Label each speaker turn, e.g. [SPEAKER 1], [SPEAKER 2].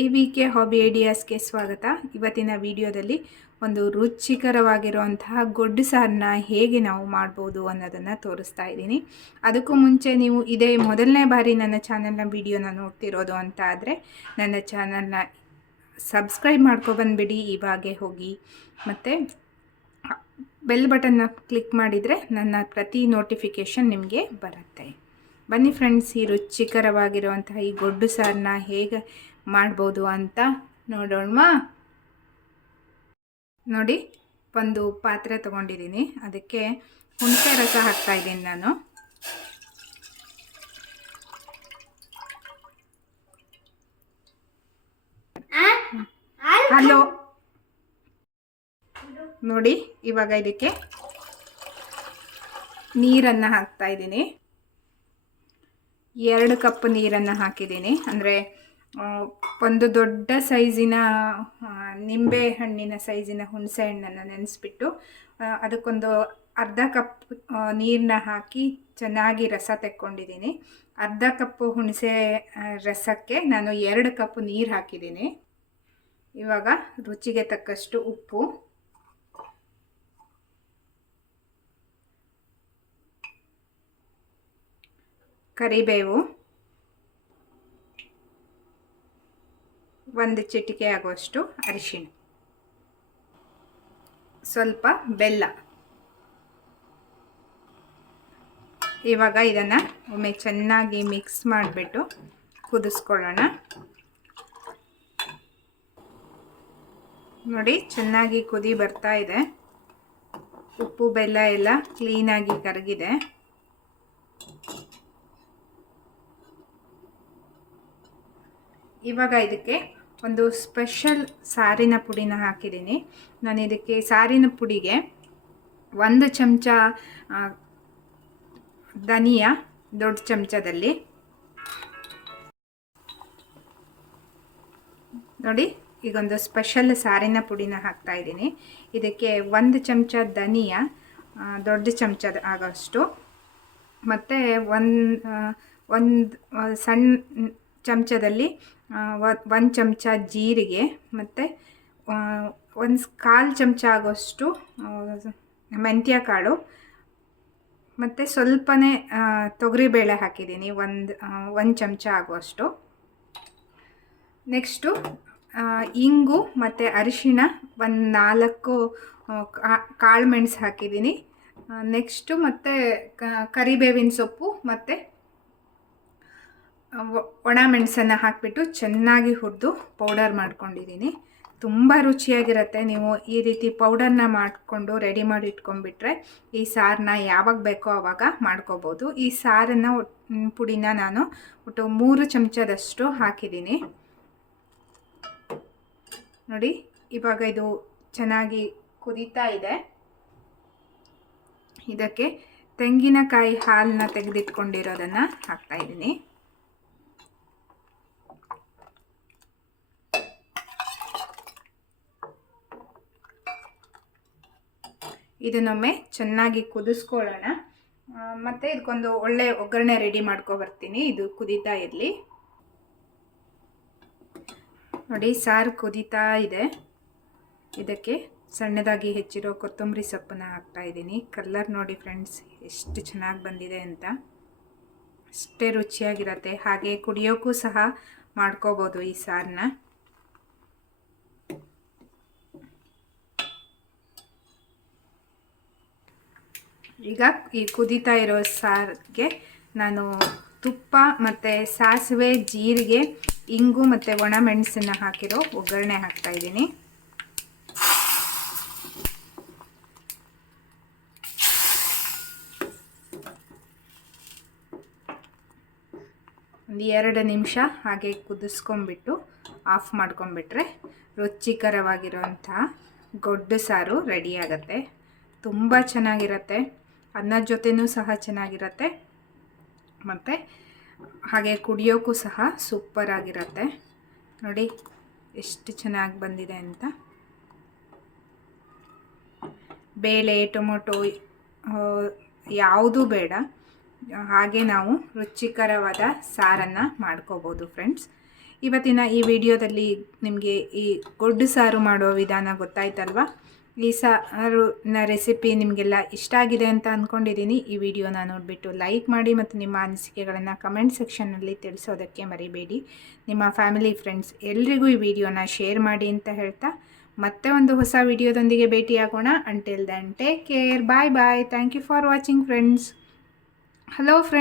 [SPEAKER 1] A V K hobby ಐಡಿಯಾಸ್ಗೆ ಸ್ವಾಗತ. ಇವತ್ತಿನ ವಿಡಿಯೋದಲ್ಲಿ ಒಂದು ರುಚಿಕರವಾಗಿರುವಂತಹ ಗೊಡ್ಡು ಸಾರನ್ನ ಹೇಗೆ ನಾವು ಮಾಡ್ಬೋದು ಅನ್ನೋದನ್ನು ತೋರಿಸ್ತಾ ಇದ್ದೀನಿ. ಅದಕ್ಕೂ ಮುಂಚೆ ನೀವು ಇದೇ ಮೊದಲನೇ ಬಾರಿ ನನ್ನ ಚಾನಲ್ನ ವಿಡಿಯೋನ ನೋಡ್ತಿರೋದು ಅಂತ ಆದರೆ ನನ್ನ ಚಾನಲ್ನ ಸಬ್ಸ್ಕ್ರೈಬ್ ಮಾಡ್ಕೊಬಂದ್ಬಿಡಿ ಇವಾಗೆ ಹೋಗಿ. ಮತ್ತು ಬೆಲ್ ಬಟನ್ನ ಕ್ಲಿಕ್ ಮಾಡಿದರೆ ನನ್ನ ಪ್ರತಿ ನೋಟಿಫಿಕೇಷನ್ ನಿಮಗೆ ಬರುತ್ತೆ. ಬನ್ನಿ ಫ್ರೆಂಡ್ಸ್, ಈ ರುಚಿಕರವಾಗಿರುವಂತಹ ಈ ಗೊಡ್ಡು ಸಾರನ್ನ ಹೇಗೆ ಮಾಡ್ಬೋದು ಅಂತ ನೋಡೋಣ ನೋಡಿ, ಒಂದು ಪಾತ್ರೆ ತೊಗೊಂಡಿದ್ದೀನಿ. ಅದಕ್ಕೆ ಹುಣಸೆ ರಸ ಹಾಕ್ತಾ ಇದ್ದೀನಿ ನಾನು. ಹಲೋ. ನೋಡಿ, ಇವಾಗ ಇದಕ್ಕೆ ನೀರನ್ನು ಹಾಕ್ತಾ ಇದ್ದೀನಿ. ಎರಡು ಕಪ್ ನೀರನ್ನು ಹಾಕಿದ್ದೀನಿ. ಅಂದರೆ ಒಂದು ದೊಡ್ಡ ಸೈಜಿನ ನಿಂಬೆ ಹಣ್ಣಿನ ಸೈಜಿನ ಹುಣಸೆ ಹಣ್ಣನ್ನು ನೆನೆಸ್ಬಿಟ್ಟು ಅದಕ್ಕೊಂದು ಅರ್ಧ ಕಪ್ ನೀರನ್ನ ಹಾಕಿ ಚೆನ್ನಾಗಿ ರಸ ತೆಕ್ಕೊಂಡಿದ್ದೀನಿ. ಅರ್ಧ ಕಪ್ಪು ಹುಣಸೆ ರಸಕ್ಕೆ ನಾನು ಎರಡು ಕಪ್ ನೀರು ಹಾಕಿದ್ದೀನಿ. ಇವಾಗ ರುಚಿಗೆ ತಕ್ಕಷ್ಟು ಉಪ್ಪು. ಕರಿಬೇವು. ಒಂದು ಚಿಟಿಕೆ ಆಗುವಷ್ಟು ಅರಿಶಿಣ. ಸ್ವಲ್ಪ ಬೆಲ್ಲ. ಇವಾಗ ಇದನ್ನು ಒಮ್ಮೆ ಚೆನ್ನಾಗಿ ಮಿಕ್ಸ್ ಮಾಡಿಬಿಟ್ಟು ಕುದಿಸ್ಕೊಳ್ಳೋಣ. ನೋಡಿ, ಚೆನ್ನಾಗಿ ಕುದಿ ಬರ್ತಾ ಇದೆ. ಉಪ್ಪು, ಬೆಲ್ಲ ಎಲ್ಲ ಕ್ಲೀನಾಗಿ ಕರಗಿದೆ. ಇವಾಗ ಇದಕ್ಕೆ ಒಂದು ಸ್ಪೆಷಲ್ ಸಾರಿನ ಪುಡಿನ ಹಾಕಿದ್ದೀನಿ. ನಾನು ಇದಕ್ಕೆ ಸಾರಿನ ಪುಡಿಗೆ ಒಂದು ಚಮಚ ಧನಿಯಾ ದೊಡ್ಡ ಚಮಚದಲ್ಲಿ. ನೋಡಿ, ಈಗೊಂದು ಸ್ಪೆಷಲ್ ಸಾರಿನ ಪುಡಿನ ಹಾಕ್ತಾ ಇದ್ದೀನಿ. ಇದಕ್ಕೆ ಒಂದು ಚಮಚ ಧನಿಯಾ ದೊಡ್ಡ ಚಮಚದ ಆಗೋಷ್ಟು. ಮತ್ತು ಒಂದು ಒಂದು ಸಣ್ಣ ಚಮಚದಲ್ಲಿ ಒಂದು ಚಮಚ ಜೀರಿಗೆ ಮತ್ತು ಒಂದು ಕಾಲು ಚಮಚ ಆಗೋಷ್ಟು ಮೆಂತ್ಯ ಕಾಳು ಮತ್ತು ಸ್ವಲ್ಪನೇ ತೊಗರಿಬೇಳೆ ಹಾಕಿದ್ದೀನಿ. ಒಂದು ಒಂದು ಚಮಚ ಆಗುವಷ್ಟು ನೆಕ್ಸ್ಟು ಇಂಗು ಮತ್ತು ಅರಿಶಿಣ ಒಂದು ನಾಲ್ಕು ಕಾಳು ಮೆಣಸು ಹಾಕಿದ್ದೀನಿ. ನೆಕ್ಸ್ಟು ಮತ್ತು ಕರಿಬೇವಿನ ಸೊಪ್ಪು ಮತ್ತು ಒಣ ಮೆಣಸನ್ನು ಹಾಕಿಬಿಟ್ಟು ಚೆನ್ನಾಗಿ ಹುರಿದು ಪೌಡರ್ ಮಾಡ್ಕೊಂಡಿದ್ದೀನಿ ತುಂಬ ರುಚಿಯಾಗಿರುತ್ತೆ. ನೀವು ಈ ರೀತಿ ಪೌಡರ್ನ ಮಾಡಿಕೊಂಡು ರೆಡಿ ಮಾಡಿ ಇಟ್ಕೊಂಡ್ಬಿಟ್ರೆ ಈ ಸಾರನ್ನ ಯಾವಾಗ ಬೇಕೋ ಆವಾಗ ಮಾಡ್ಕೋಬೋದು. ಈ ಸಾರನ್ನು ಪುಡಿನ ನಾನು ಒಟ್ಟು ಮೂರು ಚಮಚದಷ್ಟು ಹಾಕಿದ್ದೀನಿ ನೋಡಿ, ಇವಾಗ ಇದು ಚೆನ್ನಾಗಿ ಕುದೀತಾ ಇದೆ. ಇದಕ್ಕೆ ತೆಂಗಿನಕಾಯಿ ಹಾಲನ್ನ ತೆಗೆದಿಟ್ಕೊಂಡಿರೋದನ್ನು ಹಾಕ್ತಾಯಿದ್ದೀನಿ ಇದನ್ನೊಮ್ಮೆ ಚೆನ್ನಾಗಿ ಕುದಿಸ್ಕೊಳ್ಳೋಣ. ಮತ್ತು ಇದಕ್ಕೊಂದು ಒಳ್ಳೆ ಒಗ್ಗರಣೆ ರೆಡಿ ಮಾಡ್ಕೊ ಬರ್ತೀನಿ. ಇದು ಕುದೀತಾ ಇರಲಿ. ನೋಡಿ, ಸಾರು ಕುದೀತಾ ಇದೆ. ಇದಕ್ಕೆ ಸಣ್ಣದಾಗಿ ಹೆಚ್ಚಿರೋ ಕೊತ್ತಂಬರಿ ಸೊಪ್ಪನ್ನ ಹಾಕ್ತಾ ಇದ್ದೀನಿ. ಕಲ್ಲರ್ ನೋಡಿ ಫ್ರೆಂಡ್ಸ್ ಎಷ್ಟು ಚೆನ್ನಾಗಿ ಬಂದಿದೆ ಅಂತ. ಅಷ್ಟೇ ರುಚಿಯಾಗಿರತ್ತೆ. ಹಾಗೆ ಕುಡಿಯೋಕ್ಕೂ ಸಹ ಮಾಡ್ಕೋಬೋದು ಈ ಸಾರನ್ನ ಈಗ ಈ ಕುದೀತಾ ಇರೋ ಸಾರಿಗೆ ನಾನು ತುಪ್ಪ ಮತ್ತು ಸಾಸಿವೆ, ಜೀರಿಗೆ, ಇಂಗು ಮತ್ತು ಒಣ ಮೆಣಸನ್ನು ಹಾಕಿರೋ ಒಗ್ಗರಣೆ ಹಾಕ್ತಾ ಇದ್ದೀನಿ. ಒಂದು ಎರಡು ನಿಮಿಷ ಹಾಗೆ ಕುದಿಸ್ಕೊಂಬಿಟ್ಟು ಆಫ್ ಮಾಡ್ಕೊಂಬಿಟ್ರೆ ರುಚಿಕರವಾಗಿರೋಂಥ ಗೊಡ್ಡು ಸಾರು ರೆಡಿಯಾಗತ್ತೆ ತುಂಬ ಚೆನ್ನಾಗಿರತ್ತೆ. ಅನ್ನದ ಜೊತೆನೂ ಸಹ ಚೆನ್ನಾಗಿರತ್ತೆ. ಮತ್ತು ಹಾಗೆ ಕುಡಿಯೋಕ್ಕೂ ಸಹ ಸೂಪರಾಗಿರತ್ತೆ. ನೋಡಿ ಎಷ್ಟು ಚೆನ್ನಾಗಿ ಬಂದಿದೆ ಅಂತ. ಬೇಳೆ, ಟೊಮೊಟೊ ಯಾವುದೂ ಬೇಡ. ಹಾಗೆ ನಾವು ರುಚಿಕರವಾದ ಸಾರನ್ನು ಮಾಡ್ಕೋಬೋದು ಫ್ರೆಂಡ್ಸ್ ಇವತ್ತಿನ ಈ ವಿಡಿಯೋದಲ್ಲಿ ನಿಮಗೆ ಈ ಗೊಡ್ಡು ಸಾರು ಮಾಡೋ ವಿಧಾನ ಗೊತ್ತಾಯ್ತಲ್ವಾ? ಈ ಸಾರುನ ರೆಸಿಪಿ ನಿಮಗೆಲ್ಲ ಇಷ್ಟ ಆಗಿದೆ ಅಂತ ಅಂದ್ಕೊಂಡಿದ್ದೀನಿ ಈ ವಿಡಿಯೋನ ನೋಡಿಬಿಟ್ಟು ಲೈಕ್ ಮಾಡಿ ಮತ್ತು ನಿಮ್ಮ ಅನಿಸಿಕೆಗಳನ್ನು ಕಮೆಂಟ್ ಸೆಕ್ಷನ್ನಲ್ಲಿ ತಿಳಿಸೋದಕ್ಕೆ ಮರಿಬೇಡಿ. ನಿಮ್ಮ ಫ್ಯಾಮಿಲಿ, ಫ್ರೆಂಡ್ಸ್ ಎಲ್ರಿಗೂ ಈ ವಿಡಿಯೋನ ಶೇರ್ ಮಾಡಿ ಅಂತ ಹೇಳ್ತಾ ಮತ್ತೆ ಒಂದು ಹೊಸ ವಿಡಿಯೋದೊಂದಿಗೆ ಭೇಟಿಯಾಗೋಣ. Until then take care bye bye thank you for watching friends hello friends